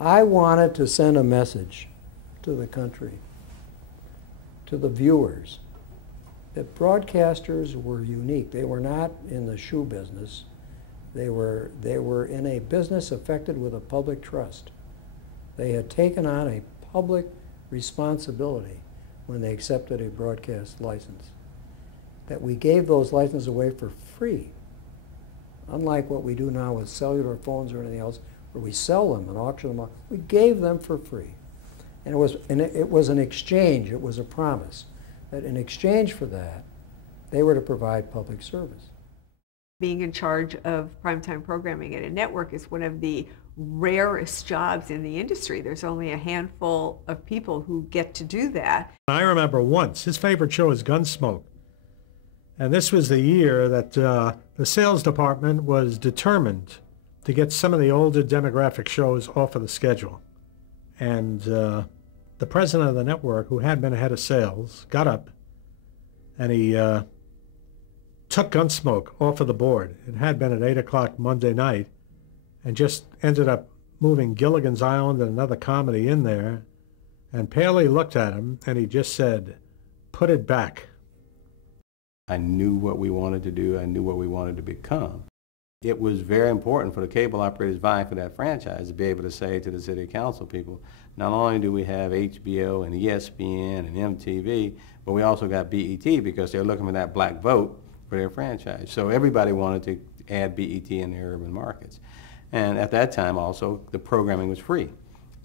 I wanted to send a message to the country, to the viewers, that broadcasters were unique. They were not in the shoe business. They were in a business affected with a public trust. They had taken on a public responsibility when they accepted a broadcast license. That we gave those licenses away for free, unlike what we do now with cellular phones or anything else, where we sell them and auction them off. We gave them for free. And it was an exchange, it was a promise, that in exchange for that, they were to provide public service. Being in charge of primetime programming at a network is one of the rarest jobs in the industry. There's only a handful of people who get to do that. I remember once, his favorite show was Gunsmoke. And this was the year that the sales department was determined to get some of the older demographic shows off of the schedule. And the president of the network, who had been head of sales, got up and he took Gunsmoke off of the board. It had been at 8 o'clock Monday night, and just ended up moving Gilligan's Island and another comedy in there. And Paley looked at him and he just said, "Put it back." I knew what we wanted to do. I knew what we wanted to become. It was very important for the cable operators vying for that franchise to be able to say to the city council people, not only do we have HBO and ESPN and MTV, but we also got BET, because they're looking for that black vote for their franchise. So everybody wanted to add BET in their urban markets. And at that time also, the programming was free.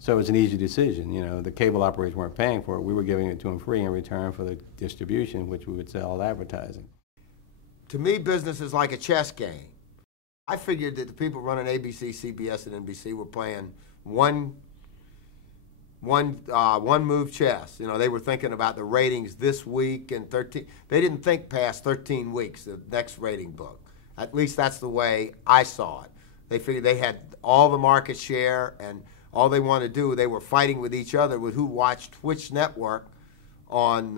So it was an easy decision. You know, the cable operators weren't paying for it. We were giving it to them free in return for the distribution, which we would sell advertising. To me, business is like a chess game. I figured that the people running ABC, CBS, and NBC were playing one move chess. You know, they were thinking about the ratings this week and 13. They didn't think past 13 weeks, the next rating book. At least that's the way I saw it. They figured they had all the market share, and all they wanted to do, they were fighting with each other with who watched which network on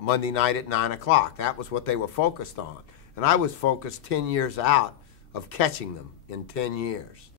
Monday night at 9 o'clock. That was what they were focused on. And I was focused 10 years out of catching them in 10 years.